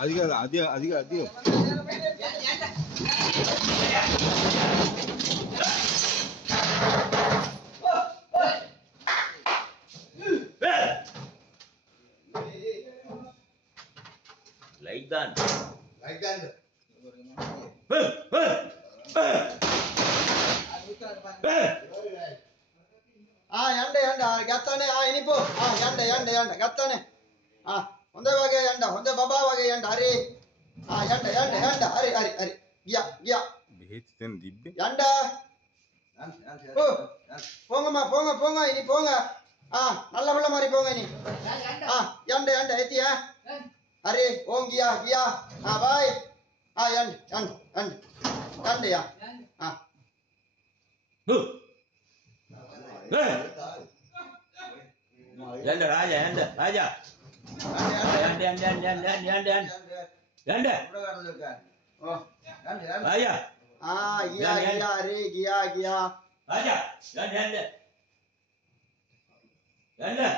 அதிகம் like that yanda gattane inipo yanda gattane honda wage yanda honda baba wage yanda hari yanda hari giya behet den dibbe yanda போங்க இனி போங்க நல்ல புள்ள மாதிரி போங்க இனி yanda எத்தியா அரே ஓம் கியா பாய் yanda yanda raja raja giya array giya raja yanda